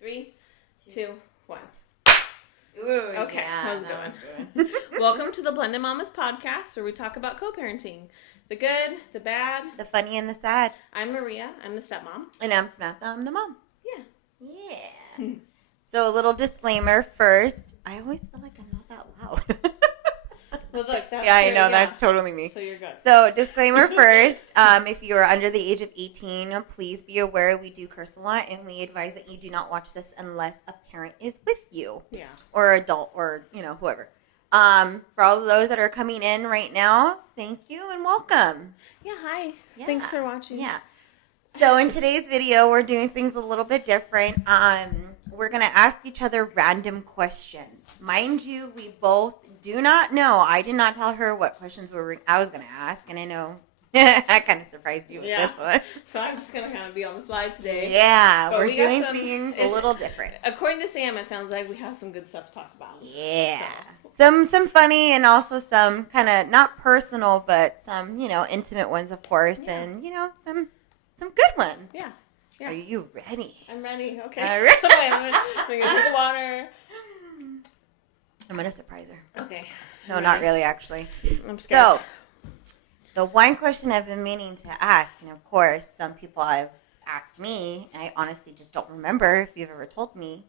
3, 2, 1. Ooh, Okay, yeah, how's it going? Welcome to the Blended Mommas podcast, where we talk about co-parenting. The good, the bad. the funny and the sad. I'm Maria. I'm the stepmom. And I'm Samantha. I'm the mom. Yeah. Yeah. So a little disclaimer first. I always feel like I'm not that loud. Well, look, that's yeah, I know. That's totally me. So you're good. So disclaimer first. If you are under the age of 18, please be aware we do curse a lot, and we advise that you do not watch this unless a parent is with you. Yeah. Or adult, or whoever. For all of those that are coming in right now, thank you and welcome. Yeah, hi. Yeah. Thanks for watching. Yeah. So in today's video, we're doing things a little bit different. We're going to ask each other random questions. Mind you, we both do not know. I did not tell her what questions I was going to ask, and I know I kind of surprised you with this one. So I'm just going to kind of be on the fly today. Yeah, But we're we got doing some- things a little different. According to Sam, it sounds like we have some good stuff to talk about. Yeah. Some funny and also some kind of not personal, but some, intimate ones, of course, Yeah. and, some good ones. Yeah. Are you ready? I'm ready. Okay. All right. Wait, I'm going to take the water. I'm going to surprise her. Okay. No, not really, actually. I'm scared. So, the one question I've been meaning to ask, and of course, some people have asked me, and I honestly just don't remember if you've ever told me,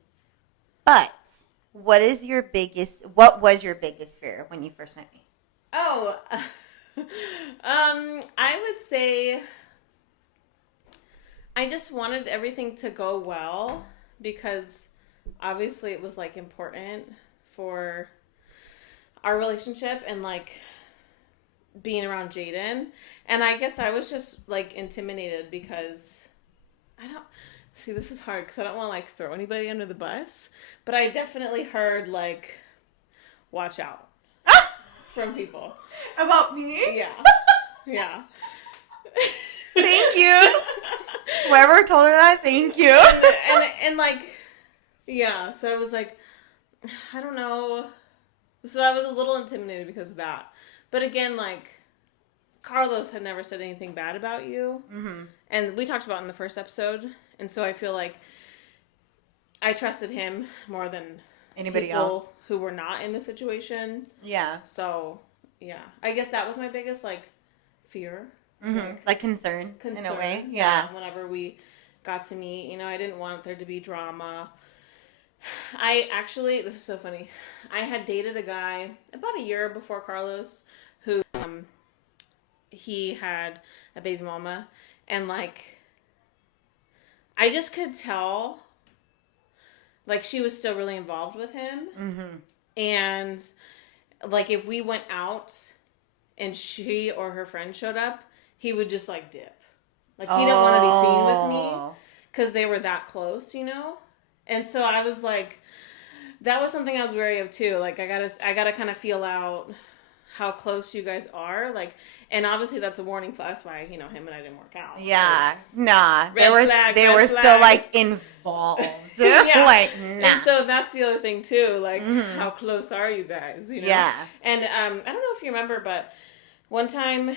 but what was your biggest fear when you first met me? Oh, I would say I just wanted everything to go well because obviously it was like important for our relationship and like being around Jayden. And I guess I was just like intimidated because this is hard because I don't want to like throw anybody under the bus, but I definitely heard like, watch out from people. About me? Yeah. Yeah. Thank you. Whoever told her that, thank you. and like, yeah, so I was like, I don't know. So I was a little intimidated because of that. But again, like, Carlos had never said anything bad about you. Mm-hmm. And we talked about it in the first episode. And so I feel like I trusted him more than anybody people else who were not in the situation. Yeah. So, yeah. I guess that was my biggest, like, fear. Mm-hmm. Like concern, in a way. Yeah. Whenever we got to meet, I didn't want there to be drama. This is so funny. I had dated a guy about a year before Carlos who, he had a baby mama, and like, I just could tell, like, she was still really involved with him. Mm-hmm. And like, if we went out and she or her friend showed up, he would just like dip. Like, he didn't want to be seen with me because they were that close, And so I was like, that was something I was wary of too. Like, I gotta kind of feel out how close you guys are. Like, and obviously that's a warning flag. That's why, him and I didn't work out. Yeah. Nah. They were still like involved. Yeah. Like, nah. And so that's the other thing too. Like, how close are you guys? Yeah. And I don't know if you remember, but one time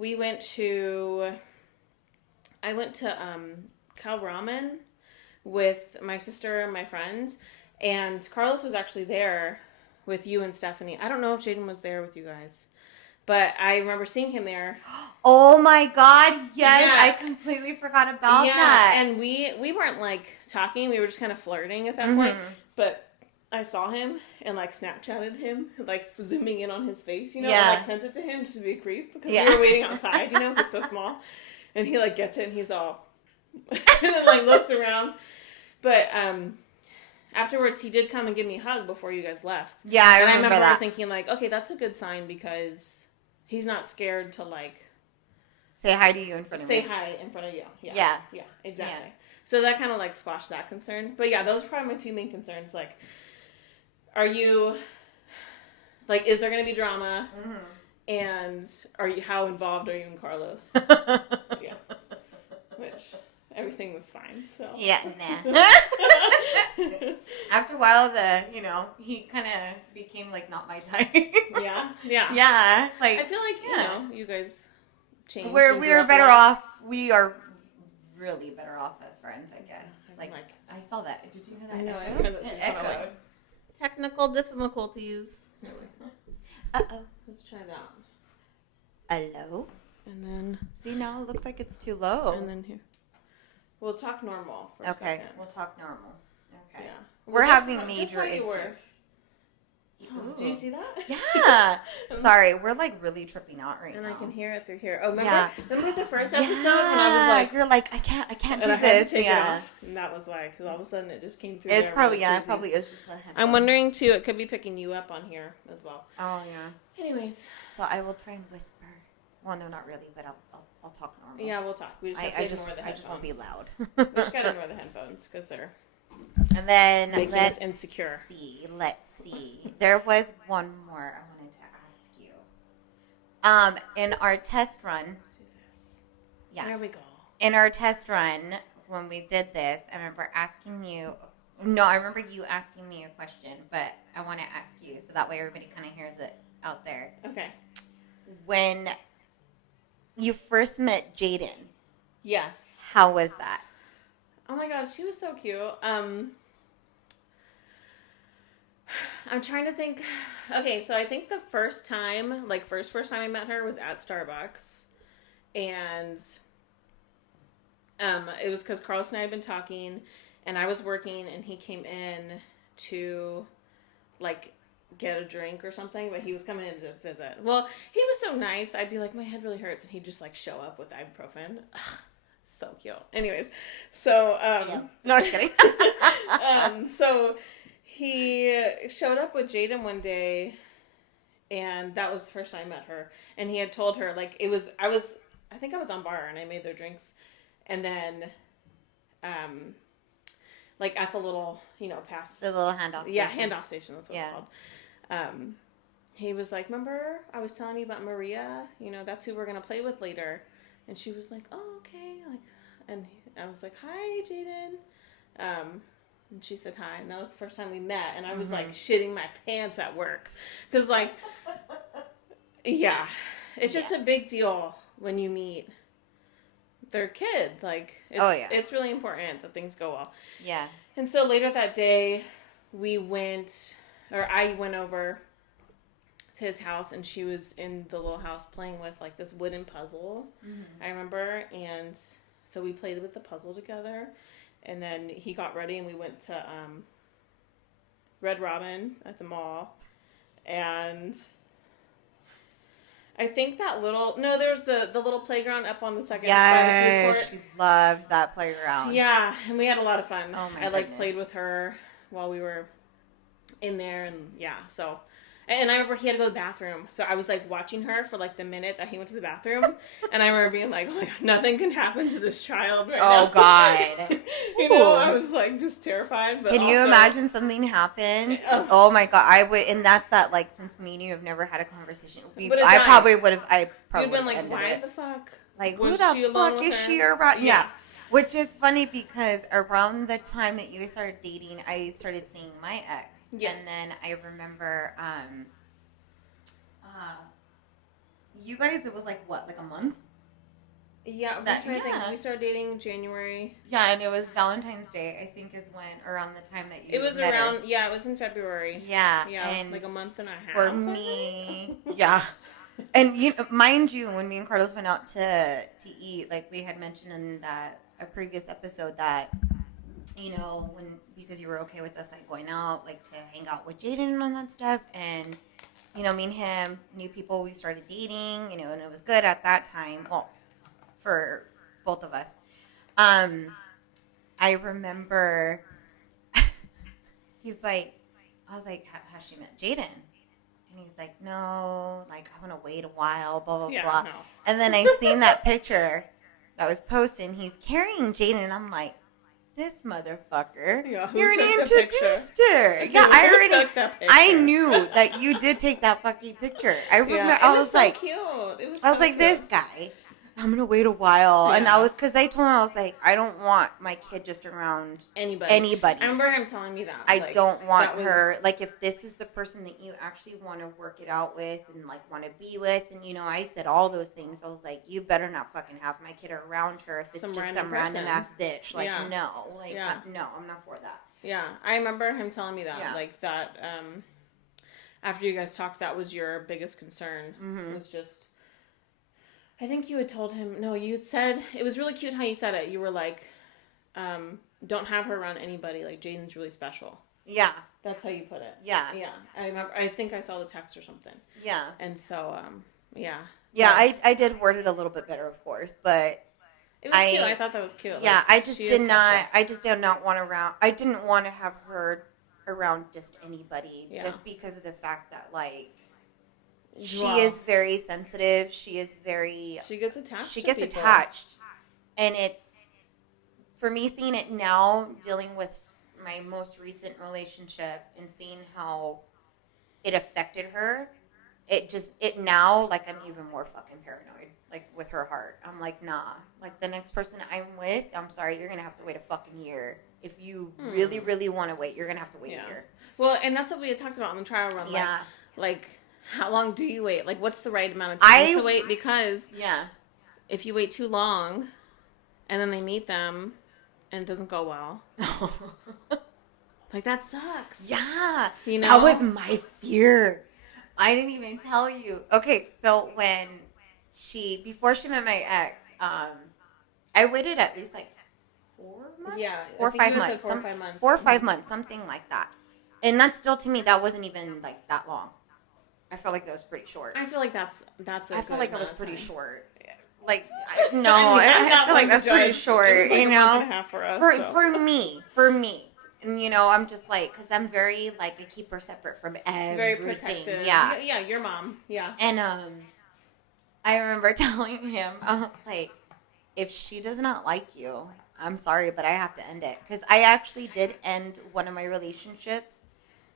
I went to Cal Ramen with my sister and my friends, and Carlos was actually there with you and Stephanie. I don't know if Jayden was there with you guys, but I remember seeing him there. Oh my God, yes, Yeah. I completely forgot about that. And we weren't like talking, we were just kind of flirting at that point, but I saw him and like Snapchatted him, like zooming in on his face, and like sent it to him just to be a creep because we were waiting outside, it's so small, and he like gets it and he's all and then like looks around. But afterwards, he did come and give me a hug before you guys left. Yeah, I remember remember that. thinking like, okay, that's a good sign because he's not scared to like say hi to you in front of me. Say hi in front of you. Yeah. Yeah. Yeah, exactly. Yeah. So that kind of like squashed that concern. But yeah, those are probably my two main concerns. Like, are you, like, is there going to be drama? Mm-hmm. And how involved are you in Carlos? Yeah. Which, everything was fine, so. Yeah, nah. After a while, he kind of became, like, not my type. Yeah? Yeah. Yeah. Like, I feel like, you guys changed. We're better off. We are really better off as friends, I guess. Like, I saw that. that I know, I echo? heard that It too, kinda like- echoed. Technical difficulties. Uh-oh. Let's try that. Hello? And then... See, now it looks like it's too low. And then here. We'll talk normal for a Okay, second. we'll talk normal. Okay. Yeah. We're having major just how you issues. were. Oh, Ooh. did you see that? Yeah. Sorry, we're like really tripping out right And now. I can hear it through here. Oh, remember? Yeah. Remember the first episode when I was like, you're like, I can't and do I had this. to take Yeah. it off. And that was why, because all of a sudden it just came through. It's there probably, really it crazy. probably is just the headphones. I'm wondering too, it could be picking you up on here as well. Oh, yeah. Anyways. So I will try and whisper. Well, no, not really, but I'll talk normal. Yeah, we'll talk. We just have to ignore the headphones. I just won't be loud. We just gotta ignore the headphones because they're And then making us insecure. Let's see. There was one more I wanted to ask you. In our test run. Do this. Yeah. There we go. In our test run, when we did this, I remember asking you. No, I remember you asking me a question, but I want to ask you so that way everybody kind of hears it out there. Okay. When you first met Jayden, Yes. how was that? Oh my god, she was so cute. I'm trying to think. Okay, so I think the first time, like first time I met her was at Starbucks, and it was because Carlos and I had been talking, and I was working, and he came in to like get a drink or something, but he was coming in to visit. Well, he was so nice. I'd be like, my head really hurts, and he'd just like show up with ibuprofen. Ugh, so cute. Anyways, so No, I'm just kidding. so he showed up with Jayden one day, and that was the first time I met her. And he had told her like I think I was on bar and I made their drinks, and then like at the little past The little handoff. yeah station. handoff station, that's what it's called. He was like, remember I was telling you about Maria? That's who we're gonna play with later. And she was like, oh, okay. And I was like, hi, Jayden. And she said hi. And that was the first time we met. And I was like shitting my pants at work. Because yeah, it's just a big deal when you meet their kid. It's really important that things go well. Yeah. And so later that day, I went over to his house, and she was in the little house playing with like this wooden puzzle. I remember, and so we played with the puzzle together, and then he got ready and we went to Red Robin at the mall, and I think there's the little playground up on the second by the food court. She loved that playground. Yeah, and we had a lot of fun. Oh my I goodness. played with her while we were in there, and yeah, so. And I remember he had to go to the bathroom, so I was like watching her for like the minute that he went to the bathroom, and I remember being like, "Oh my god, nothing can happen to this child right now." Oh God. I was like just terrified. But Can you imagine something happened? Oh my God, I would, and that's that. Like since me and you have never had a conversation, I probably would have. You'd been like, "Why the fuck? Like was who she the alone fuck with is her?" she around?" Yeah. Which is funny because around the time that you started dating, I started seeing my ex. Yes. And then I remember, you guys, it was like what, like a month? Yeah, I'm trying to think. We started dating January. Yeah, and it was Valentine's Day, I think, is when around the time that you It was met around, her. yeah, it was in February. Yeah. Yeah, and like a month and a half. for me, yeah. And mind you, when me and Carlos went out to eat, like we had mentioned in a previous episode that, because you were okay with us like going out, like to hang out with Jayden and all that stuff, and me and him, new people, we started dating, and it was good at that time. Well, for both of us. I remember he's like, I was like, has she met Jayden? And he's like, no, like I want to wait a while, blah, blah, blah. No. And then I seen that picture that was posted, and he's carrying Jayden, and I'm like, this motherfucker. Yeah, who you already took the introduced picture? her. Like, Yeah, who took that picture? I knew that you did take that fucking picture. I remember. It was so like, cute. It was. I was so like, cute. this guy. I'm gonna wait a while, and Yeah. because I told him, I was like, I don't want my kid just around Anybody. anybody. I remember him telling me that. I like, don't want that was- her, like, if this is the person that you actually want to work it out with and, like, want to be with, and, I said all those things. I was like, you better not fucking have my kid around her if it's Some just random some random person. ass bitch. Like, Yeah. no. Like, Yeah. no, I'm not for that. Yeah. I remember him telling me that. Yeah. Like, that, after you guys talked, that was your biggest concern. Mm-hmm. It was just... I think you had told him... No, you had said... It was really cute how you said it. You were like, don't have her around anybody. Like, Jayden's really special. Yeah. That's how you put it. Yeah. Yeah. I remember. I think I saw the text or something. Yeah. And so, yeah. Yeah, I did word it a little bit better, of course, but... It was cute. I thought that was cute. Yeah, like, I just she did is not... special. I just did not want around... I didn't want to have her around just anybody. Yeah. Just because of the fact that, like... She Wow. is very sensitive. She is very... She gets attached. She to gets people. attached. And it's... For me, seeing it now, dealing with my most recent relationship and seeing how it affected her, it now, like, I'm even more fucking paranoid, like, with her heart. I'm like, nah. Like, the next person I'm with, I'm sorry, you're going to have to wait a fucking year. If you really, really want to wait, you're going to have to wait a year. Well, and that's what we had talked about on the trial run. Yeah. Like, how long do you wait? Like, what's the right amount of time to wait? Because yeah, if you wait too long and then they meet them and it doesn't go well, like, that sucks. Yeah. You know? That was my fear. I didn't even tell you. Okay, so before she met my ex, I waited at least like 4 months? Yeah. 4 or 5 months. 4 or 5 months. 4 or 5 months, something like that. And that's still, to me, that wasn't even like that long. I felt like that was pretty short. I feel like that's I feel like that was pretty time. short. Like, I no, I feel like that's pretty short, It was like you a know? month and a half for us, For me. And, you know, I'm just like, because I'm very, like, I keep her separate from everything. Very protective. Yeah. Yeah, your mom. Yeah. And, I remember telling him, like, if she does not like you, I'm sorry, but I have to end it. Because I actually did end one of my relationships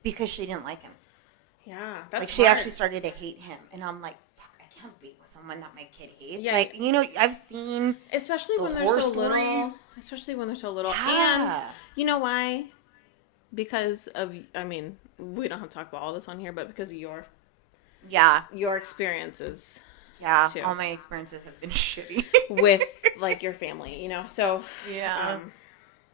because she didn't like him. Yeah, that's like, she hard. actually started to hate him. And I'm like, fuck, I can't be with someone that my kid hates. Yeah. Like, you know, I've seen... Especially when those they're horror so little. stories. Especially when they're so little. Yeah. And you know why? Because of, I mean, we don't have to talk about all this on here, but because of your experiences. Yeah, too. all my experiences have been shitty. With, like, your family, you know? So, yeah.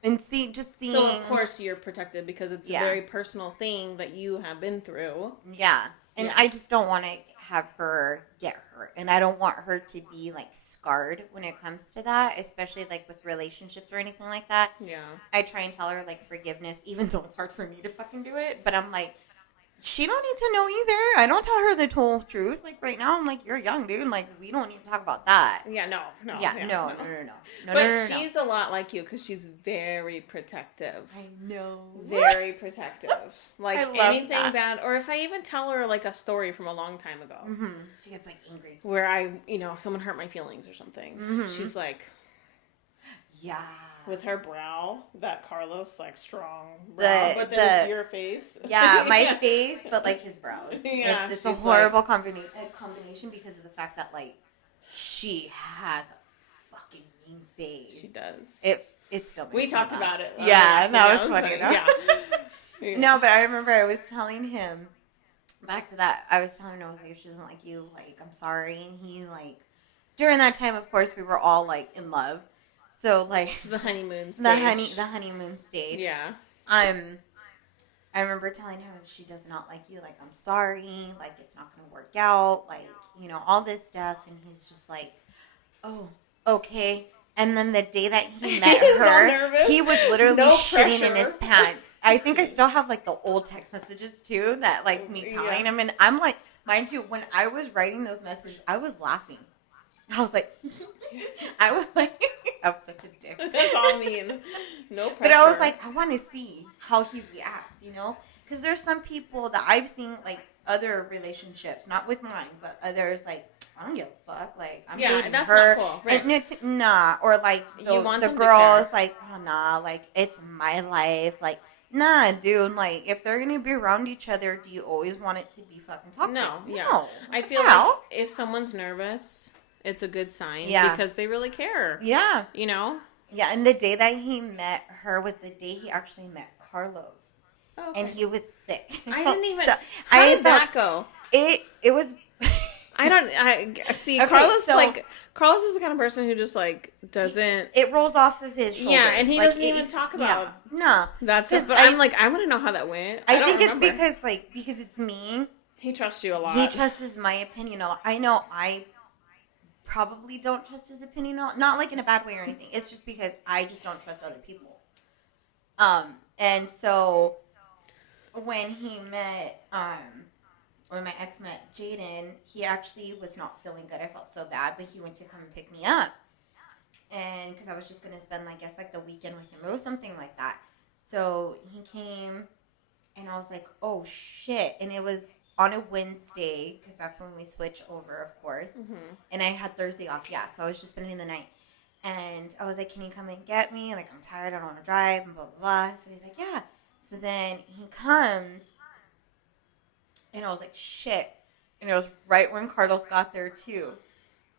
And seeing... So, of course, you're protected because it's Yeah. a very personal thing that you have been through. Yeah. And Yeah. I just don't want to have her get hurt. And I don't want her to be, like, scarred when it comes to that, especially, like, with relationships or anything like that. Yeah. I try and tell her, like, forgiveness, even though it's hard for me to fucking do it. But I'm like, she don't need to know either. I don't tell her the whole truth. Like, right now, I'm like, you're young, dude. Like, we don't need to talk about that. Yeah, no. Yeah, no. But she's a lot like you because she's very protective. I know. Very protective. Like, I love anything that. bad. Or if I even tell her, like, a story from a long time ago. Mm-hmm. She gets, like, angry. Where someone hurt my feelings or something. Mm-hmm. She's like... Yeah. With her brow, that Carlos, like, strong brow. But then it's your face. Yeah, my face, but, like, his brows. Yeah, It's a horrible combination because of the fact that, like, she has a fucking mean face. She does. It still makes We me talked laugh. about it. Yeah, that was funny. No? Yeah. No, but I remember I was telling him, back to that, I was telling him, I was like, if she doesn't like you, like, I'm sorry. And he, like, during that time, of course, we were all, like, in love. So, like... It's the honeymoon stage. The honeymoon stage. Yeah. I remember telling him, if she does not like you, like, I'm sorry, like, it's not going to work out, like, you know, all this stuff. And he's just like, oh, okay. And then the day that he met her, he was literally shitting in his pants. I think I still have, like, the old text messages, too, that, like, me telling him. And I'm like, mind you, when I was writing those messages, I was laughing. I was like, I was such a dick. That's all mean. No pressure. But I was like, I want to see how he reacts, you know? Because there's some people that I've seen, like, other relationships, not with mine, but others, like, I don't give a fuck. Like, I'm dating that's her. not cool. Right. And nah. Or, like, the girls, like, oh, nah, like, it's my life. Like, nah, dude. Like, if they're going to be around each other, do you always want it to be fucking toxic? No. I feel like if someone's nervous... It's a good sign because they really care. Yeah. You know? Yeah, and the day that he met her was the day he actually met Carlos. Oh, okay. And he was sick. I didn't even... How did that go? It was... I see. Okay, Carlos so- Carlos is the kind of person who just like doesn't. It rolls off of his shoulders. Yeah, and he Like, doesn't even talk about no. that stuff. But I I'm like, I want to know how that went. I don't think remember. it's because it's me. He trusts you a lot. He trusts my opinion a lot. I know I probably don't trust his opinion a lot. Not like in a bad way or anything. It's just because I just don't trust other people. And so when he met, when my ex met Jayden, he actually was not feeling good. I felt so bad, but he went to come and pick me up. And because I was just going to spend, I guess, like the weekend with him. It was something like that. So he came and I was like, oh shit. And it was on a Wednesday because that's when we switch over, of course. Mm-hmm. And I had Thursday off. Yeah. So I was just spending the night. And I was like, can you come and get me? Like, I'm tired. I don't want to drive and blah, blah, blah. So he's like, yeah. So then he comes. And I was like, shit. And it was right when Carlos got there, too.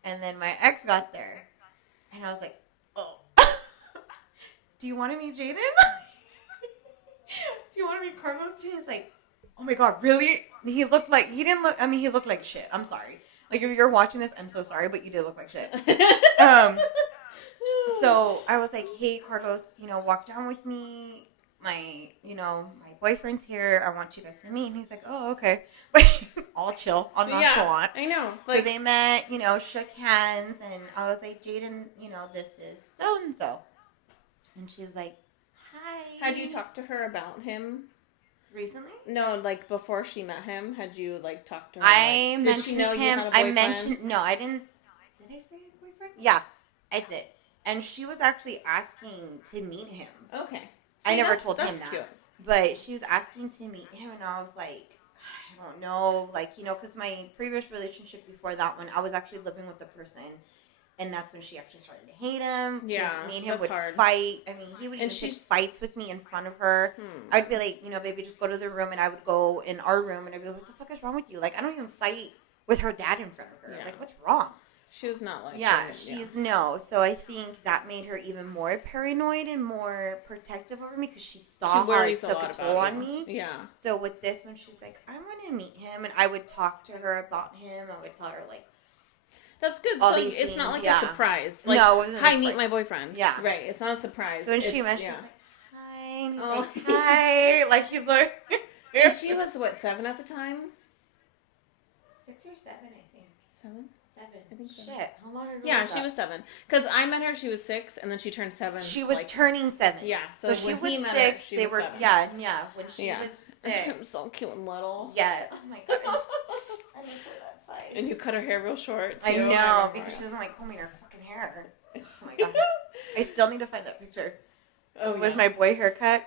And then my ex got there. And I was like, oh. Do you want to meet Jayden? Do you want to meet Carlos, too? He's like, oh, my God, really? He looked like, he looked like shit. I'm sorry. Like, if you're watching this, I'm so sorry, but you did look like shit. So I was like, hey, Carlos, walk down with me. My boyfriend's here. I want you guys to meet. And he's like, oh, okay. All chill, all nonchalant. Yeah, I know. So they met, shook hands, and I was like, Jayden, this is so-and-so. And she's like, hi. Had you talked to her about him? Recently? No, like before she met him, had you talked to her? I Did mentioned she know him. You had a I boyfriend? mentioned, no, I didn't. Did I say boyfriend? Yeah, I did. And she was actually asking to meet him. Okay. I never told him that. Cute. But she was asking to meet him, and I was like, I don't know. Because my previous relationship before that one, I was actually living with the person. And that's when she actually started to hate him. Yeah, me and him would hard. fight. I mean, he would even take fights with me in front of her. I would be like, baby, just go to the room. And I would go in our room, and I'd be like, what the fuck is wrong with you? Like, I don't even fight with her dad in front of her. Yeah. Like, what's wrong? She was not like yeah, that. no. So I think that made her even more paranoid and more protective over me because she saw how it took a toll on me. Yeah. So with this one, she's like, I want to meet him. And I would talk to her about him. I would tell her, that's good. All so these it's things, not like yeah. a surprise. No, it wasn't hi, meet my boyfriend. Yeah. Right. It's not a surprise. So when she met, she was like, hi. And he's like, hi. Like, he's like... And she was, 7 at the time? 6 or 7, I think. 7? 7. I think so. Shit. How long ago Yeah, was she that? was 7. Because I met her, she was 6, and then she turned 7. She was turning 7. Yeah. So she when he was met 6. Her, she they was were 7. Yeah. When she was 6. So cute and little. Yeah. Oh my god. I miss her that size. And you cut her hair real short, too. I know, because she doesn't like combing her fucking hair. Oh my god. I still need to find that picture. With my boy haircut.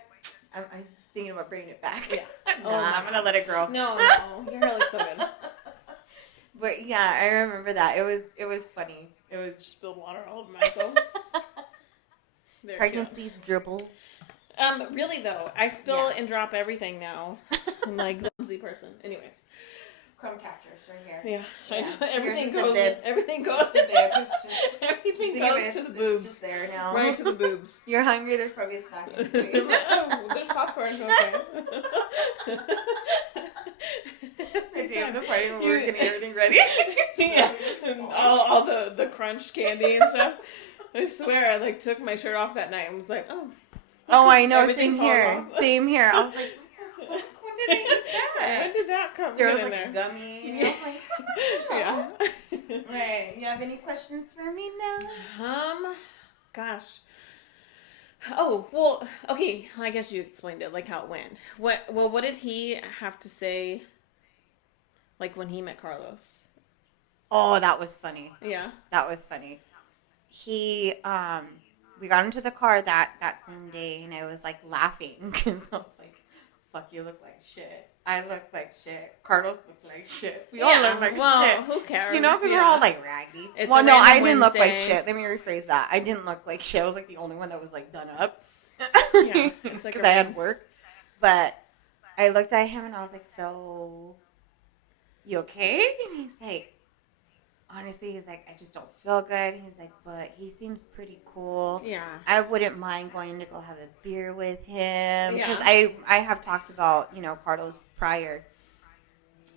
I'm thinking about bringing it back. Yeah. I'm going to let it grow. No. Your hair looks so good. But yeah, I remember that. It was funny. It was spilled water all over myself. Pregnancy dribbles. Really though, I spill and drop everything now. I'm like the clumsy person. Anyways. Crumb catchers right here. Yeah. Everything goes. Everything goes. Everything goes to the boobs. It's just there now. Right to the boobs. You're hungry. There's probably a snack in between. There's popcorn. Okay. The day of the party when we were getting everything ready. Yeah. And all the crunched candy and stuff. I swear, I took my shirt off that night and was like, oh. Oh, I know. Same here. Same here. I was like, what the fuck? When did I eat that? When did that come there? There Was there? Gummy. And I was like, yeah. Right. You have any questions for me now? Gosh. Oh, well, okay. I guess you explained it, how it went. What did he have to say, when he met Carlos? Oh, that was funny. Yeah. That was funny. He, we got into the car that same day, and I was, laughing, because I was like, fuck, you look like shit. I look like shit. Carlos look like shit. We all look like shit. Who cares? Because we're all, raggedy. It's well, no, I didn't Wednesday. look like shit. Let me rephrase that. I didn't look like shit. I was, the only one that was, done up. Yeah. It's because I had work. But I looked at him, and I was like, so, you okay? And he's like, honestly, he's like, I just don't feel good. He's like, but he seems pretty cool. Yeah. I wouldn't mind going to go have a beer with him. Because Yeah. I have talked about, Carlos prior.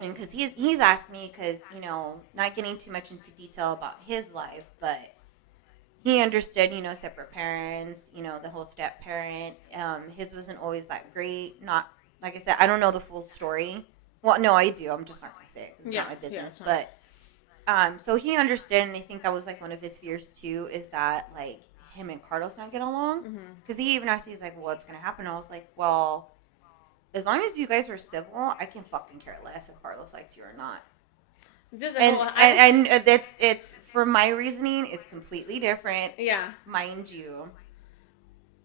And because he's asked me, because, you know, not getting too much into detail about his life, but he understood, you know, separate parents, you know, the whole step parent. His wasn't always that great. Not, like I said, I don't know the full story. Well, no, I do. I'm just not going to say it because it's not my business. But, so he understood, and I think that was, like, one of his fears, too, is that, like, him and Carlos not get along. Because he even asked, he's like, well, what's going to happen? I was like, well, as long as you guys are civil, I can fucking care less if Carlos likes you or not. And that's, it's, for my reasoning, it's completely different. Yeah. Mind you,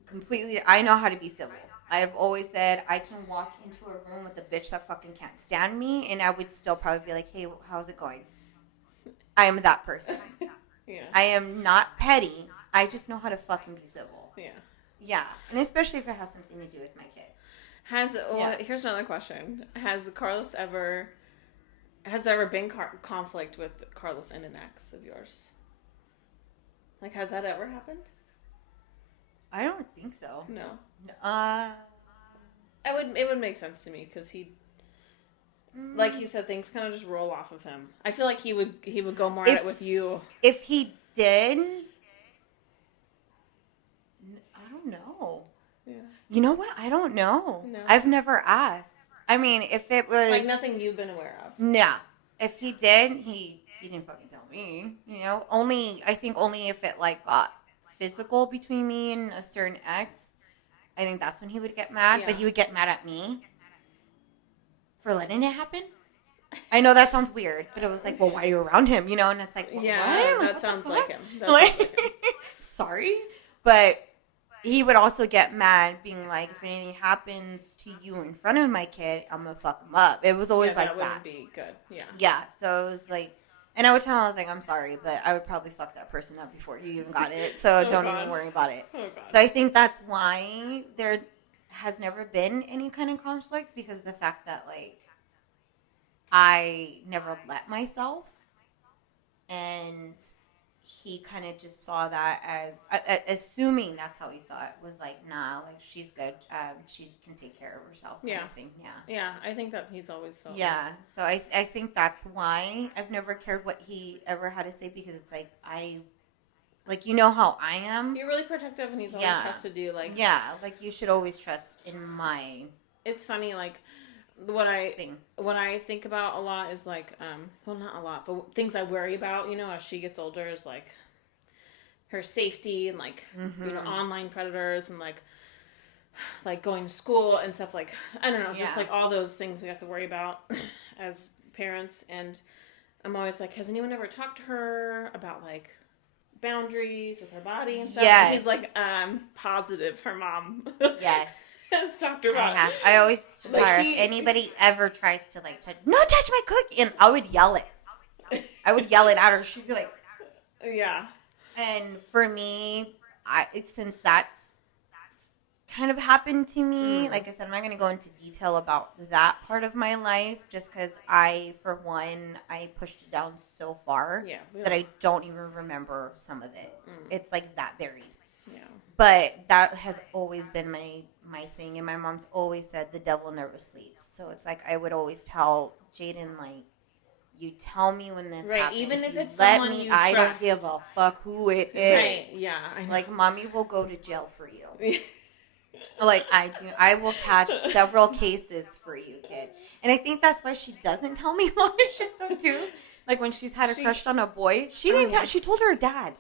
completely, I know how to be civil. I've always said I can walk into a room with a bitch that fucking can't stand me, and I would still probably be like, hey, how's it going? I am that person. Yeah. I am not petty. I just know how to fucking be civil. Yeah. Yeah. And especially if it has something to do with my kid. Here's another question. Has there ever been conflict with Carlos and an ex of yours? Like, has that ever happened? I don't think so. No. It would make sense to me because he, like you said, things kind of just roll off of him. I feel like he would go more at it with you. If he did, I don't know. Yeah. You know what? I don't know. No. I've never asked. I mean, if it was like nothing you've been aware of. No. If he did, he didn't fucking tell me. You know, I think only if it like got physical between me and a certain ex, I think that's when he would get mad. Yeah. But he would get mad at me for letting it happen. I know that sounds weird, but it was like, well, why are you around him? You know, and it's like, well, yeah, what? That sounds like him. That sounds like him. Sorry, but he would also get mad, being like, if anything happens to you in front of my kid, I'm gonna fuck him up. It was always like that. That wouldn't be good. Yeah. Yeah. So it was like, and I would tell him, I was like, I'm sorry, but I would probably fuck that person up before you even got it. So don't even worry about it. Oh, God. So I think that's why there has never been any kind of conflict, because the fact that like I never let myself, and he kind of just saw that as, assuming that's how he saw it, was like, nah, like, she's good. She can take care of herself. Yeah. Kind of thing. Yeah. Yeah, I think that he's always felt Yeah. So I think that's why I've never cared what he ever had to say, because it's like, like, you know how I am. You're really protective, and he's always trusted you. Like, yeah, like, you should always trust in my... It's funny, like, what I think about a lot is like, well, not a lot, but things I worry about, you know, as she gets older, is like her safety and like, you know, online predators and like going to school and stuff, like, I don't know, just like all those things we have to worry about as parents. And I'm always like, has anyone ever talked to her about like boundaries with her body and stuff? Yes. And he's like, positive her mom. Yes. Has talked to her about. I always tell her, if anybody ever tries to like touch my cookie, and I would yell it. I would yell it at her. She'd be like, yeah. And for me, since that's kind of happened to me, like I said, I'm not going to go into detail about that part of my life, just because I pushed it down so far that I don't even remember some of it. It's like that buried. Yeah. But that has always been my thing, and my mom's always said the devil never sleeps. So it's like I would always tell Jayden, like, you tell me when this happens. Even if it's someone you trust. I don't give a fuck who it is. Right, yeah. I know. Like, mommy will go to jail for you. Like, I do. I will catch several cases for you, kid. And I think that's why she doesn't tell me a lot of shit, though, too. Like, when she's had a crush on a boy, she didn't tell. She told her dad.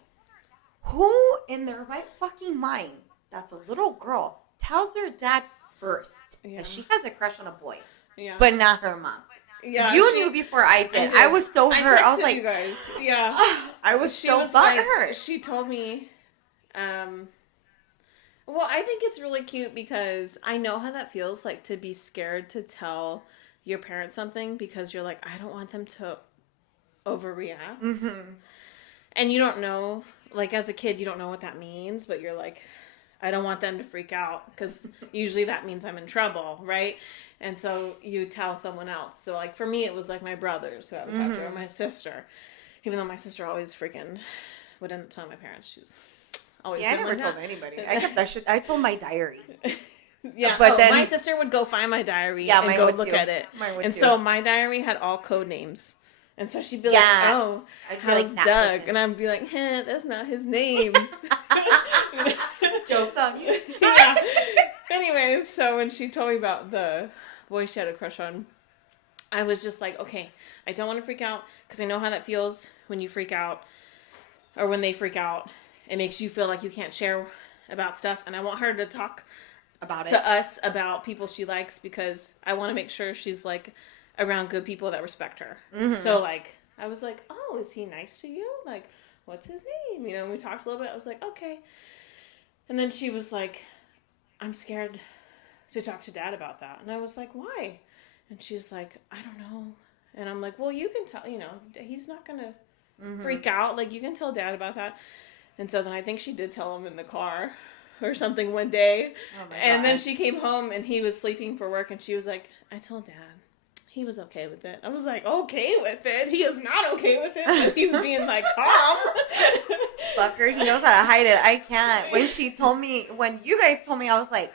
Who in their right fucking mind, that's a little girl, tells their dad first that she has a crush on a boy, but not her mom? Yeah, you knew before I did. I was so hurt. I was like, you guys. Yeah, I was so butthurt. She told me, well, I think it's really cute because I know how that feels, like, to be scared to tell your parents something because you're like, I don't want them to overreact. Mm-hmm. And you don't know, like, as a kid, you don't know what that means, but you're like, I don't want them to freak out because usually that means I'm in trouble, right? And so you tell someone else. So, like, for me, it was like my brothers who I would talk to, or my sister. Even though my sister always freaking would end up telling my parents. She's always I never told anybody. I kept that shit. I told my diary. Yeah, but then my sister would go find my diary Yeah, and mine go would look too. at it. Mine would And too. so my diary had all code names. And so she'd be like, Yeah. oh, I'd be how's like, that Doug? person. And I'd be like, that's not his name. Joke's on you. Yeah. Anyways, so when she told me about the boy she had a crush on, I was just like, okay, I don't want to freak out because I know how that feels when you freak out or when they freak out. It makes you feel like you can't share about stuff. And I want her to talk About it. to us about people she likes because I want to make sure she's like around good people that respect her. Mm-hmm. So like, I was like, oh, is he nice to you? Like, what's his name? You know, we talked a little bit. I was like, okay. And then she was like, I'm scared to talk to Dad about that. And I was like, why? And she's like, I don't know. And I'm like, well, you can tell, you know, he's not going to freak out. Like, you can tell Dad about that. And so then I think she did tell him in the car or something one day. Oh my And then God. she came home and he was sleeping for work and she was like, I told Dad. He was okay with it. I was like, okay with it? He is not okay with it, but he's being like calm. Fucker, he knows how to hide it. I can't. When you guys told me, I was like,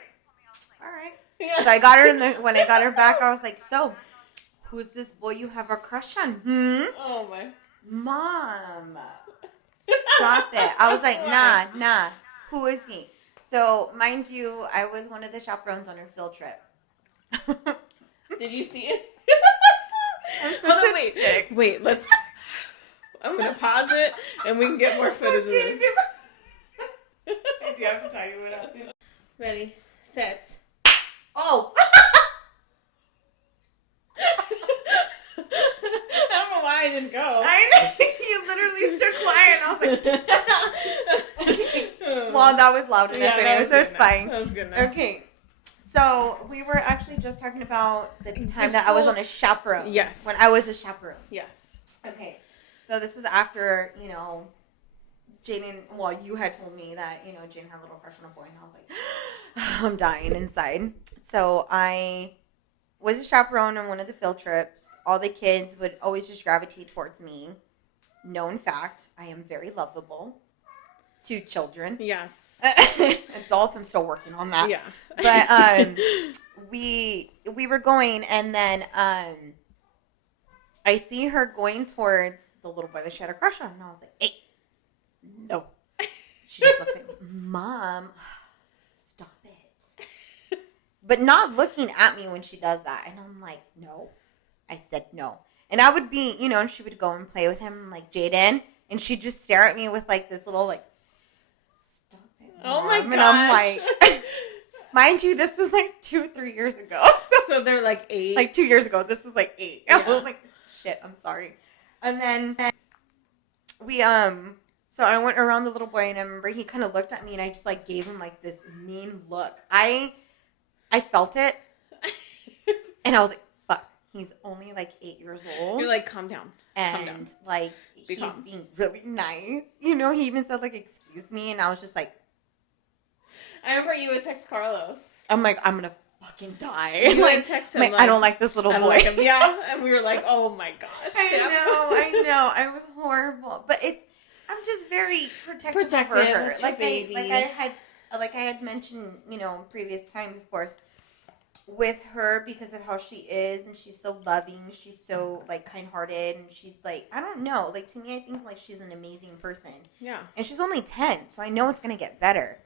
all right. Yeah. So I got her when I got her back, I was like, so, who's this boy you have a crush on? Oh my. Mom, stop it. I was like, nah. Who is he? So, mind you, I was one of the chaperones on her field trip. Did you see it? I'm Hold such on, a wait, let's. I'm gonna pause it and we can get more footage of this. I do have to tell you what happened. Ready, set. Oh! I don't know why I didn't go. I know. You literally stood quiet and I was like, well, that was loud enough anyway, so it's fine. That was good enough. Okay. So, we were actually just talking about the time that I was on a chaperone. Yes. When I was a chaperone. Yes. Okay. So, this was after, Jayden, well, you had told me that, Jayden had a little crush on a boy, and I was like, I'm dying inside. So, I was a chaperone on one of the field trips. All the kids would always just gravitate towards me. Known fact, I am very lovable to children. Yes. Adults, I'm still working on that. Yeah. But we were going, and then I see her going towards the little boy that she had a crush on, and I was like, hey, no. She just looks at me, Mom, stop it. But not looking at me when she does that. And I'm like, no. I said no. And I would be, and she would go and play with him, like, Jayden, and she'd just stare at me with, like, this little, like, stop it, Mom. Oh my gosh. And I'm like, mind you, this was, like, 2-3 years ago. So they're like 8. Like 2 years ago. This was like 8. Yeah. I was like, shit, I'm sorry. And then we, so I went around the little boy, and I remember he kind of looked at me, and I just like gave him like this mean look. I felt it, and I was like, fuck, he's only like 8 years old. You're like, calm down. And calm down. like, Be he's calm. being really nice. He even said like, excuse me, and I was just like, I remember you would text Carlos. I'm like, I'm gonna fucking die. You like, would text him like, like, I don't like this little I don't boy. like him. Yeah. And we were like, oh my gosh. I know. I was horrible, but I'm just very protective over her. It's your baby. I had mentioned, previous times, of course, with her because of how she is, and she's so loving. She's so like kind-hearted, and she's like, I don't know, like to me, I think like she's an amazing person. Yeah. And she's only 10, so I know it's gonna get better.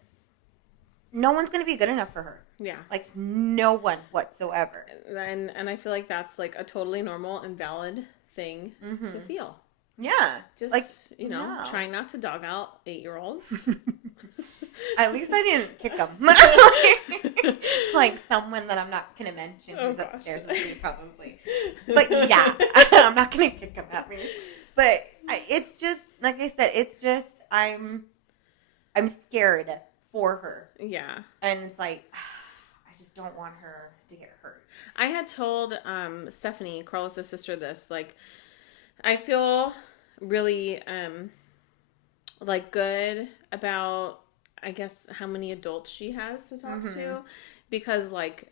No one's gonna be good enough for her. Yeah. Like no one whatsoever. And I feel like that's like a totally normal and valid thing to feel. Yeah. Just, like, trying not to dog out 8-year-olds. At least I didn't kick him. Like someone that I'm not going to mention who's upstairs with me probably. But yeah, I'm not going to kick him at least. But it's just, like I said, it's just, I'm scared for her. Yeah. And it's like, I just don't want her to get hurt. I had told Stephanie, Carlos' sister, this. Like, I feel really, like, good about, I guess, how many adults she has to talk to. Because, like,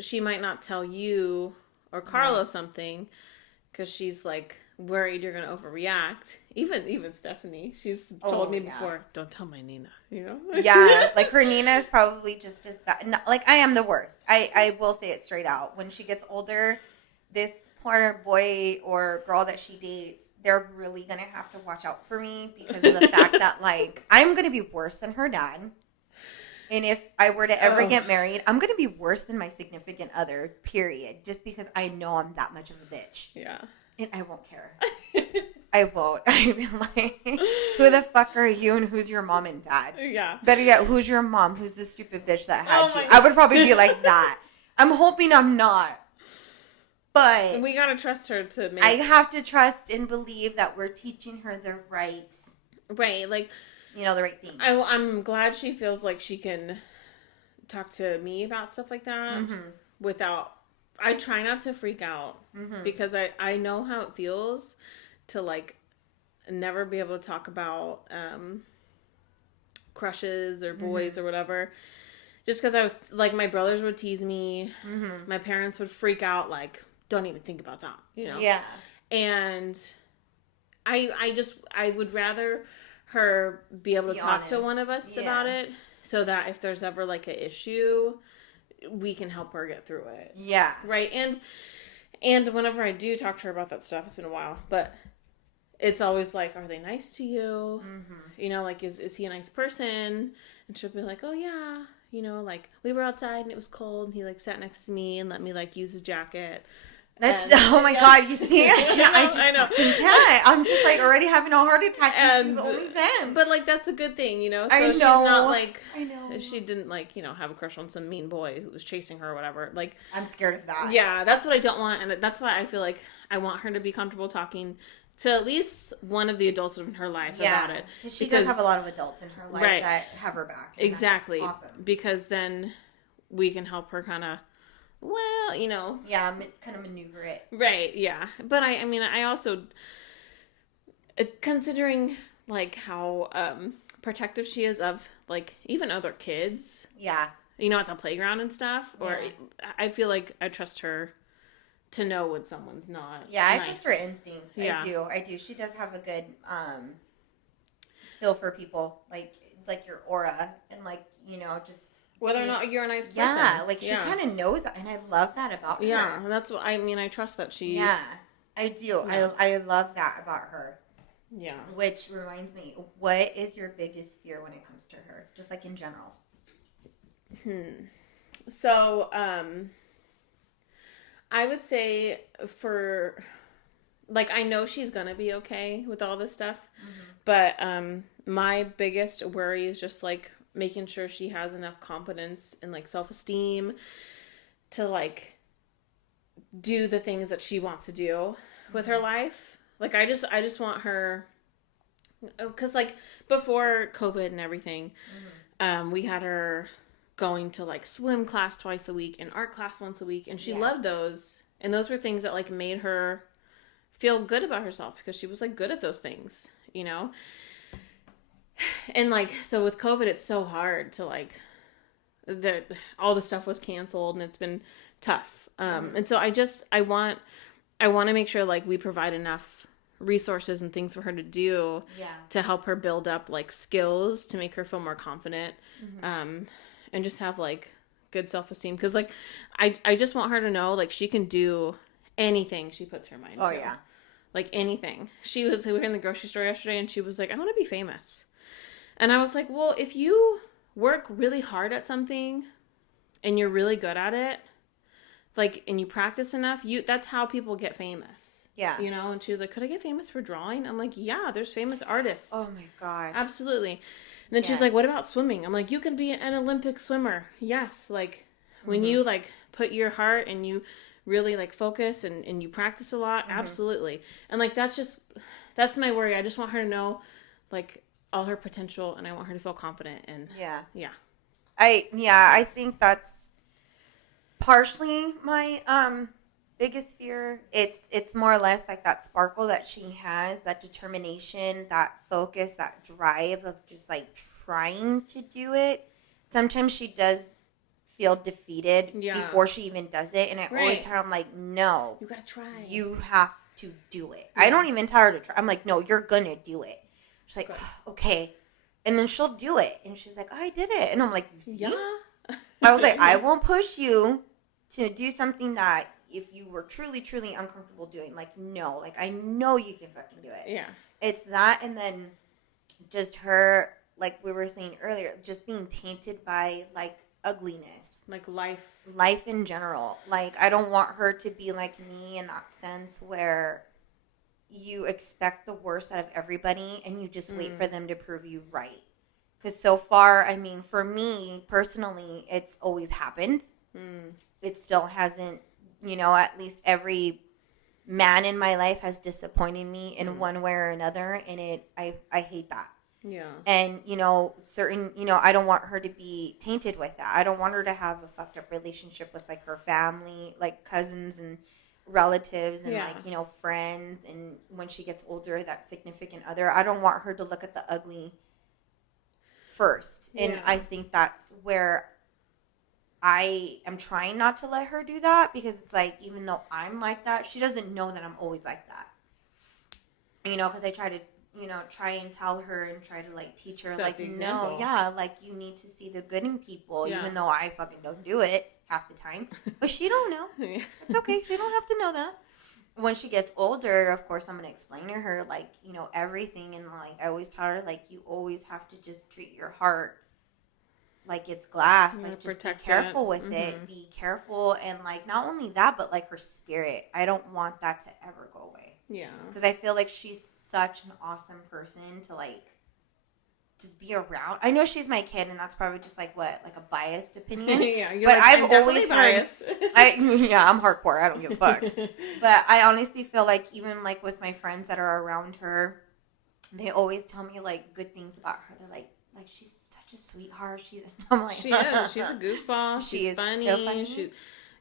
she might not tell you or Carlos something because she's, like, worried you're gonna overreact. Even Stephanie, she's told me before, don't tell my Nina, you know? Yeah, like her Nina is probably just as bad. No, like I am the worst. I will say it straight out. When she gets older, this poor boy or girl that she dates, they're really gonna have to watch out for me because of the fact that like I'm gonna be worse than her dad. And if I were to ever get married, I'm going to be worse than my significant other, period. Just because I know I'm that much of a bitch. Yeah. And I won't care. I won't. I'd be like, who the fuck are you and who's your mom and dad? Yeah. Better yet, who's your mom? Who's the stupid bitch that had you? God. I would probably be like that. I'm hoping I'm not. But we got to trust her to make... I have to trust and believe that we're teaching her the right... Right, like... You know, the right thing. I'm glad she feels like she can talk to me about stuff like that without... I try not to freak out because I know how it feels to, like, never be able to talk about crushes or boys or whatever. Just because I was... Like, my brothers would tease me. My parents would freak out, like, don't even think about that, you know? Yeah. And I would rather... her be able to talk to one of us about it so that if there's ever like an issue we can help her get through it. Yeah. Right. And whenever I do talk to her about that stuff, it's been a while, but it's always like, are they nice to you? You know, like is he a nice person? And she'll be like, oh yeah, you know, like we were outside and it was cold and he like sat next to me and let me like use his jacket. That's oh my god! You see, I know. Can't. I'm just like already having a heart attack, and she's only 10. But like that's a good thing, you know. So I know. She's not like I know. She didn't like have a crush on some mean boy who was chasing her or whatever. Like I'm scared of that. Yeah, that's what I don't want, and that's why I feel like I want her to be comfortable talking to at least one of the adults in her life about it. She does have a lot of adults in her life that have her back. Exactly. Awesome. Because then we can help her kind of. Well, you know. Yeah, kind of maneuver it. Right, yeah. But I mean, I also, considering, like, how protective she is of, like, even other kids. Yeah. You know, at the playground and stuff. Or I feel like I trust her to know when someone's not Yeah, nice. I trust her instincts. Yeah. I do. She does have a good feel for people. Like your aura. And, like, just... Whether or not you're a nice person. Yeah, like she kind of knows that, and I love that about her. Yeah, that's what I mean. I trust that she. Yeah, I do. Yeah. I love that about her. Yeah. Which reminds me, what is your biggest fear when it comes to her? Just like in general. So, I would say for, like, I know she's gonna be okay with all this stuff, but my biggest worry is just like. Making sure she has enough confidence and like self-esteem to like do the things that she wants to do with her life. Like I just want her, because like before COVID and everything, we had her going to like swim class twice a week and art class once a week, and she loved those, and those were things that like made her feel good about herself because she was like good at those things, you know. And, like, so with COVID, it's so hard to, like, all the stuff was canceled, and it's been tough. And so I want to make sure, like, we provide enough resources and things for her to do to help her build up, like, skills to make her feel more confident, and just have, like, good self-esteem. Because, like, I just want her to know, like, she can do anything she puts her mind to. Oh, yeah. Like, anything. We were in the grocery store yesterday, and she was like, I want to be famous. And I was like, well, if you work really hard at something and you're really good at it, like, and you practice enough, that's how people get famous. Yeah. You know? And she was like, could I get famous for drawing? I'm like, yeah, there's famous artists. Oh, my God. Absolutely. And then she's like, what about swimming? I'm like, you can be an Olympic swimmer. Yes. Like, when you, like, put your heart and you really, like, focus and you practice a lot, absolutely. And, like, that's my worry. I just want her to know, like, all her potential, and I want her to feel confident. And I think that's partially my biggest fear. It's more or less like that sparkle that she has, that determination, that focus, that drive of just like trying to do it. Sometimes she does feel defeated before she even does it, and I always tell her, I'm like, no, you gotta try. You have to do it. I don't even tell her to try. I'm like, no, you're gonna do it. She's like, okay. And then she'll do it. And she's like, I did it. And I'm like, you see? Yeah. I was like, I won't push you to do something that if you were truly, truly uncomfortable doing, like, no. Like, I know you can fucking do it. Yeah. It's that, and then just her, like we were saying earlier, just being tainted by, like, ugliness. Like life. Life in general. Like, I don't want her to be like me in that sense where you expect the worst out of everybody and you just wait for them to prove you right. Because so far, I mean, for me personally, it's always happened. It still hasn't, you know, at least every man in my life has disappointed me in one way or another. And I hate that. Yeah. And, you know, I don't want her to be tainted with that. I don't want her to have a fucked up relationship with, like, her family, like, cousins and relatives and, like, you know, friends. And when she gets older, that significant other. I don't want her to look at the ugly first. And I think that's where I am trying not to let her do that, because it's like, even though I'm like that, she doesn't know that I'm always like that. You know, because I try to, you know, try and tell her and try to, like, teach her, like, no, like, you need to see the good in people, even though I fucking don't do it half the time. But she don't know. It's okay. She don't have to know that. When she gets older, of course, I'm going to explain to her, like, you know, everything. And, like, I always tell her, like, you always have to just treat your heart like it's glass. Like, just be careful with it. Be careful. And, like, not only that, but, like, her spirit. I don't want that to ever go away. Yeah. Because I feel like she's such an awesome person to, like, just be around. I know she's my kid, and that's probably just, like, what, like, a biased opinion. But like, I've always biased. I'm hardcore. I don't give a fuck. But I honestly feel like, even, like, with my friends that are around her, they always tell me, like, good things about her. They're like she's such a sweetheart. I'm like, she is. She's a goofball. She's funny. So funny.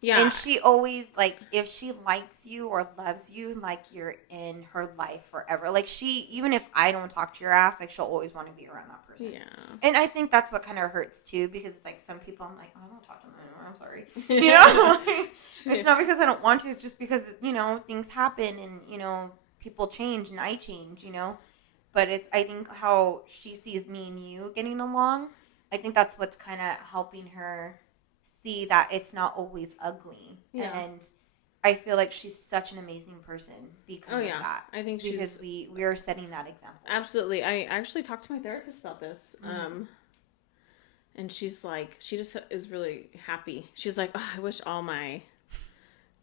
And she always, like, if she likes you or loves you, like, you're in her life forever. Like, even if I don't talk to your ass, like, she'll always want to be around that person. Yeah. And I think that's what kind of hurts, too, because it's like, some people, I'm like, oh, I don't talk to them anymore. I'm sorry. You know? Like, it's not because I don't want to. It's just because, you know, things happen and, you know, people change and I change, you know? But I think how she sees me and you getting along, I think that's what's kind of helping her see that it's not always ugly. Yeah. And I feel like she's such an amazing person because of that. I think because we are setting that example. Absolutely. I actually talked to my therapist about this. And she's like, she just is really happy. She's like, oh, I wish all my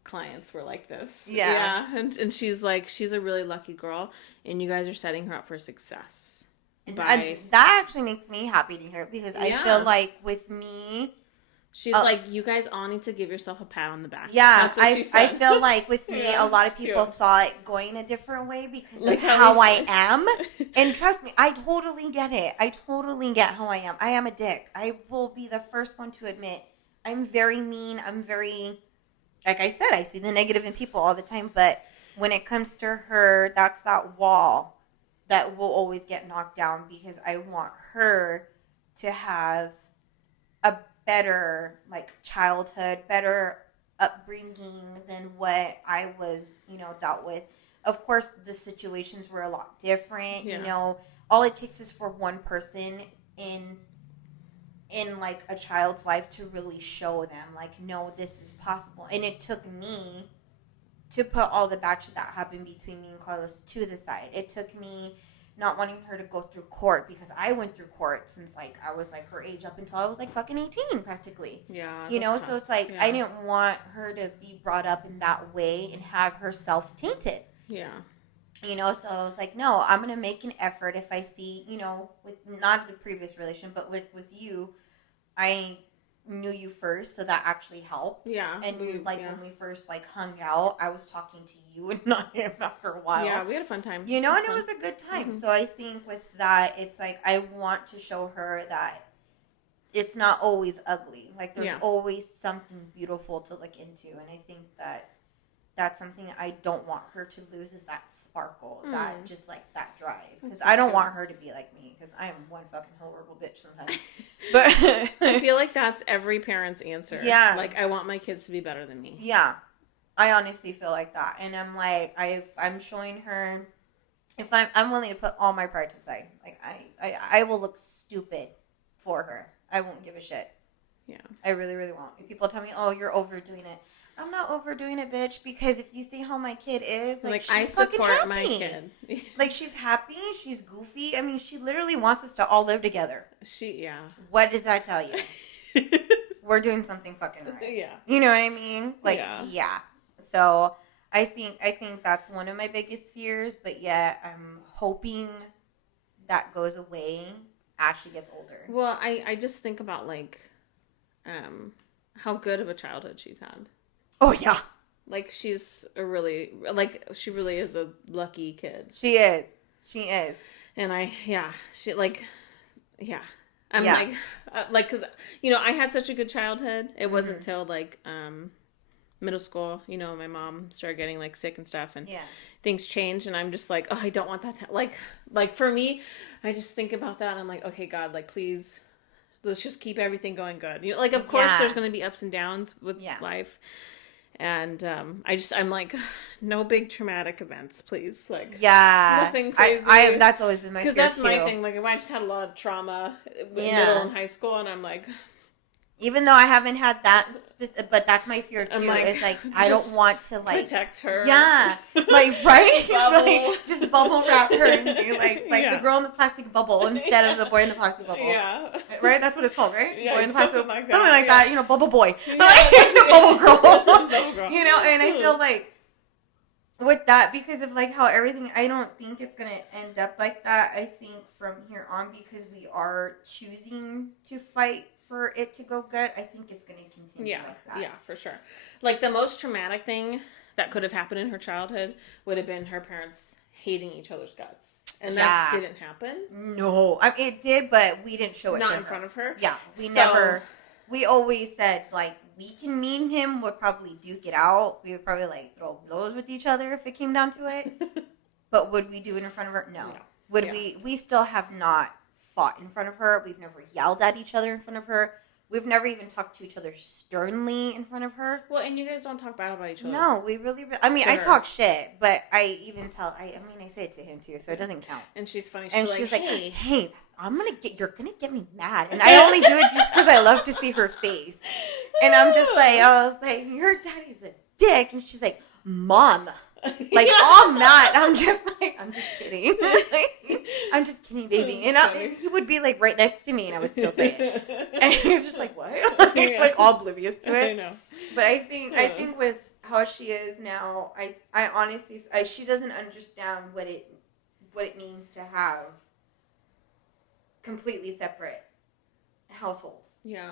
clients were like this. Yeah. And she's like, she's a really lucky girl, and you guys are setting her up for success. That actually makes me happy to hear, because I feel like with me, she's like, you guys all need to give yourself a pat on the back. Yeah, that's what she said. I feel like with me, a lot of people saw it going a different way because of how I am. And trust me, I totally get it. I totally get how I am. I am a dick. I will be the first one to admit I'm very mean. I'm very, like I said, I see the negative in people all the time. But when it comes to her, that's that wall that will always get knocked down, because I want her to have a better, like, childhood, better upbringing than what I was, you know, dealt with. Of course, the situations were a lot different. You know, all it takes is for one person in like a child's life to really show them, like, no, this is possible. And it took me to put all the bad shit that happened between me and Carlos to the side. It took me not wanting her to go through court, because I went through court since, like, I was, like, her age up until I was, like, fucking 18 practically. Yeah. You know, so it's like, I didn't want her to be brought up in that way and have herself tainted. Yeah. You know, so I was like, no, I'm going to make an effort. If I see, you know, with not the previous relation, but with you, I knew you first, so that actually helped. Yeah. And when we first, like, hung out, I was talking to you and not him after a while. Yeah, we had a fun time. You know, and it was a good time. Mm-hmm. So I think with that, it's like, I want to show her that it's not always ugly. Like, there's always something beautiful to look into. And I think that that's something I don't want her to lose, is that sparkle, that just, like, that drive. Because I don't want her to be like me, because I am one fucking horrible bitch sometimes. But I feel like that's every parent's answer. Yeah. Like, I want my kids to be better than me. Yeah. I honestly feel like that. And I'm like, I'm showing her, if I'm willing to put all my pride to the side. Like, I will look stupid for her. I won't give a shit. Yeah. I really, really won't. If people tell me, oh, you're overdoing it. I'm not overdoing it, bitch, because if you see how my kid is, like she's I fucking support happy. my kid. Like, she's happy. She's goofy. I mean, she literally wants us to all live together. Yeah. What does that tell you? We're doing something fucking right. Yeah. You know what I mean? Like, yeah. So I think that's one of my biggest fears, but yet I'm hoping that goes away as she gets older. Well, I just think about like how good of a childhood she's had. Oh yeah. Like she's she really is a lucky kid. She is. And I'm like, cause I had such a good childhood. It wasn't till like middle school, my mom started getting like sick and stuff, and things changed, and I'm just like, oh, I don't want that to, like for me, I just think about that and I'm like, okay, God, like please let's just keep everything going good. Like of course there's going to be ups and downs with life. And I'm like, no big traumatic events, please. Like, nothing crazy. That's always been my fear, because that's too. my thing. Like, I just had a lot of trauma in middle and high school, and I'm like, even though I haven't had that, but that's my fear too. It's like I don't want to like protect her. Yeah, like right, like just bubble wrap her and be like the girl in the plastic bubble instead of the boy in the plastic bubble. Yeah, right. That's what it's called, right? Yeah, boy in the plastic something like that. Something like that. Bubble boy, Yeah. bubble girl. Bubble girl. And I feel like with that, because of like how everything, I don't think it's gonna end up like that. I think from here on, because we are choosing to fight for it to go good, I think it's going to continue like that. Yeah, for sure. Like, the most traumatic thing that could have happened in her childhood would have been her parents hating each other's guts. And that didn't happen. No. I mean, it did, but we didn't show it to her. Not in front of her? Yeah. We always said, like, we can meet him, would probably duke it out. We would probably, like, throw blows with each other if it came down to it. But would we do it in front of her? No. Would we still have not fought in front of her. We've never yelled at each other in front of her. We've never even talked to each other sternly in front of her. Well, and you guys don't talk bad about each other. No, we really I mean, I talk shit, but I even I say it to him too, so it doesn't count. And she's funny. She's like, hey, you're gonna get me mad. And I only do it just because I love to see her face. And I was like, your daddy's a dick. And she's like, Mom. Like, all mad. I'm just kidding. I'm just kidding, baby. And he would be like right next to me, and I would still say it. And he was just like, what? Like all oblivious to it. I know. But I think with how she is now, I honestly, she doesn't understand what it means to have completely separate households. Yeah.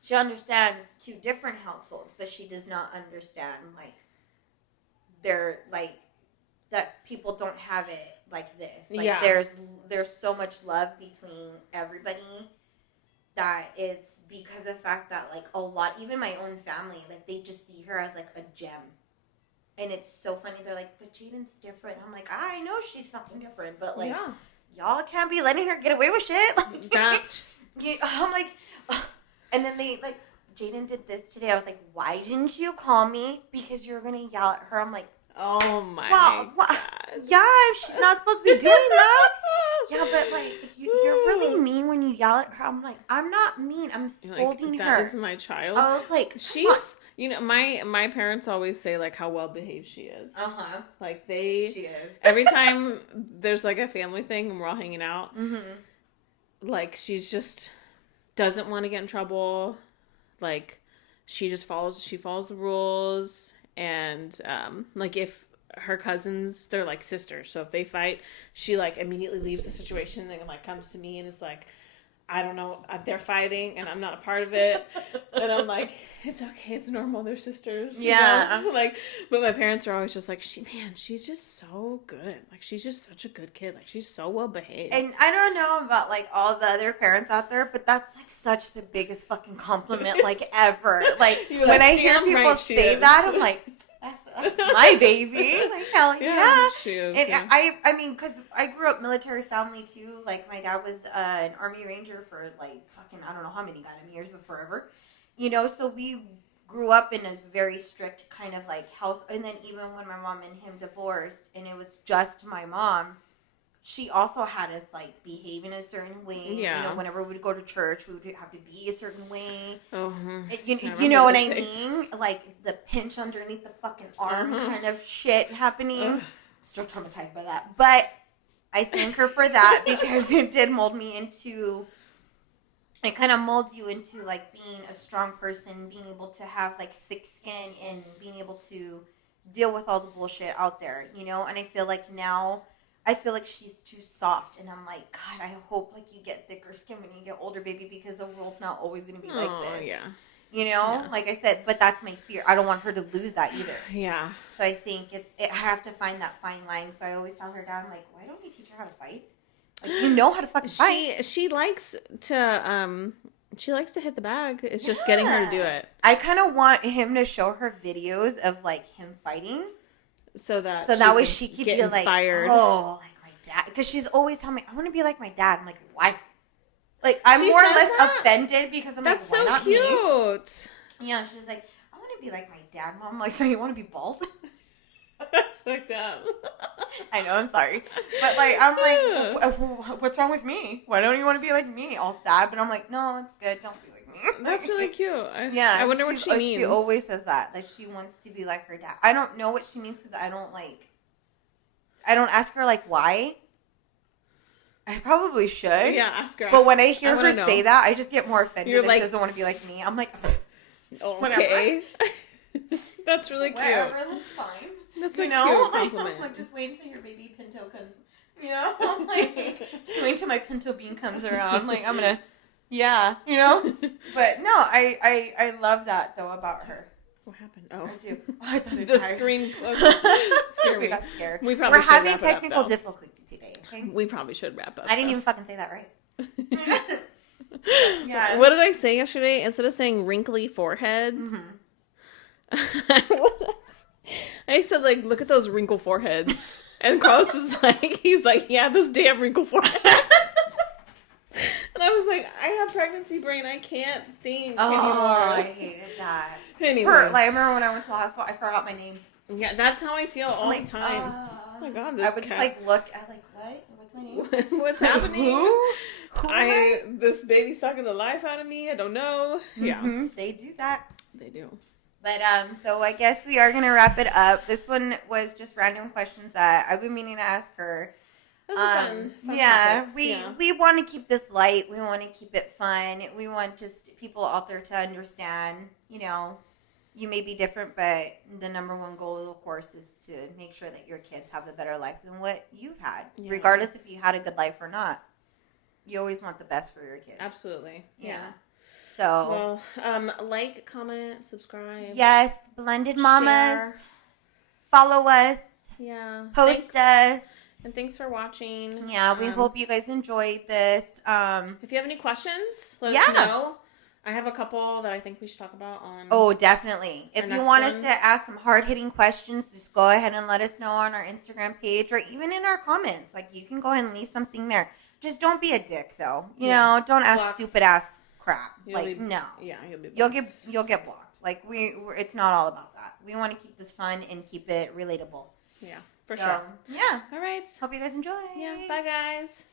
She understands two different households, but she does not understand like they're like that people don't have it like this. Like there's so much love between everybody that it's because of the fact that like a lot, even my own family, like they just see her as like a gem. And it's so funny. They're like, but Jayden's different. I'm like, I know she's fucking different, but like y'all can't be letting her get away with shit. Like that. I'm like, and then they like, Jayden did this today. I was like, why didn't you call me? Because you're going to yell at her. I'm like, oh my God. Yeah, she's not supposed to be doing that. Yeah, but like, you're really mean when you yell at her. I'm like, I'm not mean. I'm scolding her. That is my child. I was like, she's, my parents always say like how well behaved she is. Like she is. Every time there's like a family thing and we're all hanging out, like she's just doesn't want to get in trouble. Like, she follows the rules, and, like, if her cousins, they're, like, sisters, so if they fight, she, like, immediately leaves the situation, and, like, comes to me, and is like, I don't know, they're fighting, and I'm not a part of it, and I'm like, it's okay, it's normal, they're sisters, yeah, like, but my parents are always just like, she's just so good, like, she's just such a good kid, like, she's so well behaved. And I don't know about, like, all the other parents out there, but that's, like, such the biggest fucking compliment, like, ever, like, when I hear people say that, I'm like, that's my baby. Like, hell yeah. She is. And I mean, because I grew up military family too. Like, my dad was an Army Ranger for like fucking, I don't know how many goddamn years, but forever. So grew up in a very strict kind of like house. And then even when my mom and him divorced and it was just my mom, she also had us like behave in a certain way. Yeah. You know, whenever we would go to church, we would have to be a certain way. Oh, you know what I mean? Like the pinch underneath the fucking arm kind of shit happening. Still traumatized by that. But I thank her for that because it did mold me into, it kind of molds you into like being a strong person, being able to have like thick skin and being able to deal with all the bullshit out there, you know? And I feel like now, I feel like she's too soft, and I'm like, God, I hope like you get thicker skin when you get older, baby, because the world's not always going to be like this. Yeah. You know, like I said, but that's my fear. I don't want her to lose that either. Yeah. So I think I have to find that fine line. So I always tell her, Dad, I'm like, why don't we teach her how to fight? Like, you know how to fucking fight. She likes to hit the bag. It's just getting her to do it. I kind of want him to show her videos of like him fighting. So that way she could be inspired. Like, oh, like my dad. Because she's always telling me, I want to be like my dad. I'm like, why? Like, I'm more or less offended because I'm like, why not me? That's so cute. Yeah, she's like, I want to be like my dad, Mom. I'm like, so you want to be bald? That's fucked up. I know, I'm sorry. But like, I'm like, what's wrong with me? Why don't you want to be like me? All sad. But I'm like, no, it's good. Don't be like me. That's really cute. Yeah. I wonder what she means. She always says that. Like, she wants to be like her dad. I don't know what she means because I don't ask her like why. I probably should. Yeah, ask her. But when I hear her say that, I just get more offended that she doesn't want to be like me. I'm like, okay. That's really cute. Whatever, that's fine. That's a cute compliment. Like, just wait until your baby Pinto comes. You know? Like, just wait until my Pinto bean comes around. Like, I'm going to, yeah, you know? But no, I love that, though, about her. What happened? Oh. I do. Oh, I thought the screen scared me. We got scared. We're having technical difficulties today, okay? We probably should wrap up. I didn't even fucking say that right. Yeah. What did I say yesterday? Instead of saying wrinkly forehead, I said, like, look at those wrinkle foreheads. And Carlos is like, he's like, yeah, those damn wrinkle foreheads. And I was like, I have pregnancy brain. I can't think anymore. I hated that. Anyway. I remember when I went to the hospital, I forgot my name. Yeah, that's how I feel all the time. Oh my God, this I would just like look at like, what? What's my name? What's happening? Who this baby's sucking the life out of me. I don't know. Yeah. They do that. They do. But so I guess we are gonna wrap it up. This one was just random questions that I've been meaning to ask her. Those are fun topics. We yeah. want to keep this light. We want to keep it fun. We want just people out there to understand, you know, you may be different, but the number one goal, of course, is to make sure that your kids have a better life than what you've had, regardless if you had a good life or not. You always want the best for your kids. Absolutely. Yeah. So, well, like, comment, subscribe. Yes, Blended Mommas. Share. Follow us. Yeah. Post us. And thanks for watching. Yeah, we hope you guys enjoyed this. If you have any questions, let us know. I have a couple that I think we should talk about on. Oh, definitely. If you want us to ask some hard-hitting questions, just go ahead and let us know on our Instagram page or even in our comments. Like, you can go ahead and leave something there. Just don't be a dick, though. You know, don't ask stupid-ass crap. No. Yeah, you'll get blocked. Like, it's not all about that. We want to keep this fun and keep it relatable. Yeah. For sure. Yeah. All right. Hope you guys enjoy. Yeah. Bye, guys.